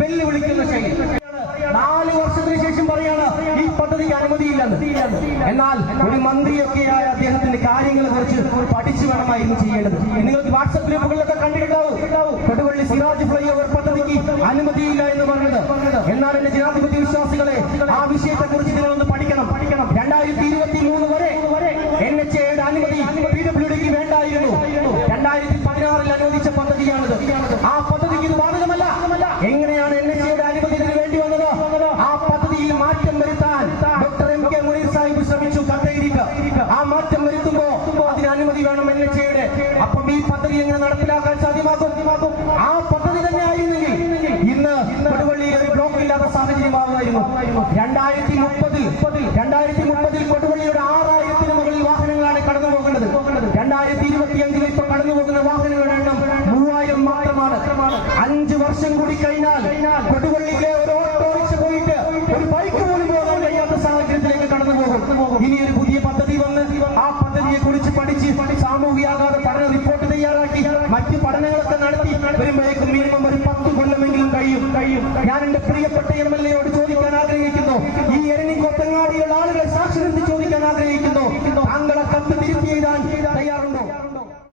വെല്ലുവിളിക്കുന്ന ശൈലി. 4 വർഷത്തിന് ശേഷം പറയാണ് ഈ പദ്ധതിക്ക് അനുമതിയില്ലെന്ന്. എന്നാൽ ഒരു മന്ത്രിയൊക്കെയായ അദ്ദേഹത്തിന്റെ കാര്യങ്ങളെ കുറിച്ച് പഠിച്ചു വേണമായിരുന്നു ചെയ്യേണ്ടത്. നിങ്ങൾക്ക് വാട്സ്ആപ്പ് ഗ്രൂപ്പുകളിലൊക്കെ കണ്ടിട്ടുണ്ടാവും കൊടുവള്ളി സിറാജ് ഫ്ലൈ ഓവർ പദ്ധതിക്ക് അനുമതിയില്ല എന്ന് പറഞ്ഞത്. എന്നാൽ എന്റെ ജനാധിപത്യ വിശ്വാസികളെ, ആ വിഷയത്തെ കുറിച്ച് നിങ്ങളൊന്ന് പഠിക്കണം. 2023 വരെ NHAയുടെ അനുമതി PWDക്ക് വേണ്ടായിരുന്നു. 2016 അനുവദിച്ച പദ്ധതിയാണിത്. ആ പദ്ധതിക്ക് ഇത് ബാധകമല്ല. എങ്ങനെയാണ് NHAയുടെ അനുമതി ഇതിന് വേണ്ടി വന്നത്? ആ പദ്ധതിയിൽ മാറ്റം വരുത്താൻ ഡോക്ടർ MK മുനീർ സാഹിബ് ശ്രമിച്ചു. കത്തയിലേക്ക് ആ മാറ്റം വരുത്തുമ്പോ അതിന് അനുമതി വേണം NHAയുടെ. അപ്പം ഈ പദ്ധതി എങ്ങനെ നടപ്പിലാക്കാൻ സാധ്യമാക്കും? ആ പദ്ധതി തന്നെ ആയിരുന്നെങ്കിൽ ഇന്ന് കൊടുവള്ളിയിൽ ഒരു ബ്ലോക്ക് ഇല്ലാത്ത സാഹചര്യമാകുമായിരുന്നു. 2030 കൊടുവള്ളിയുടെ 6000-ന് മുകളിൽ വാഹനങ്ങളാണ് കടന്നു പോകുന്നത്. 2025 ഇപ്പൊ കടന്നു പോകുന്ന വാഹനങ്ങളുടെ എണ്ണം 3000 മാത്രമാണ്. 5 വർഷം കൂടി കഴിഞ്ഞാൽ കൊടുവള്ളിയിലെ ഒരു ഓട്ടോറിക്ഷ പോയിട്ട് ഒരു ബൈക്ക് പോലും പോകാൻ കഴിയാത്ത സാഹചര്യത്തിലേക്ക് കടന്നു പോകും. ഇനി ഒരു പുതിയ പദ്ധതി വന്ന് ആ പദ്ധതിയെ കുറിച്ച് പഠിച്ച് സാമൂഹികാഘാത പഠന റിപ്പോർട്ട് തയ്യാറാക്കി മറ്റ് പഠനങ്ങളൊക്കെ നടത്തി വരുമ്പോഴേക്കും മിനിമം ഒരു 10 കൊല്ലമെങ്കിലും കഴിയും. ഞാൻ എന്റെ പ്രിയപ്പെട്ട MLA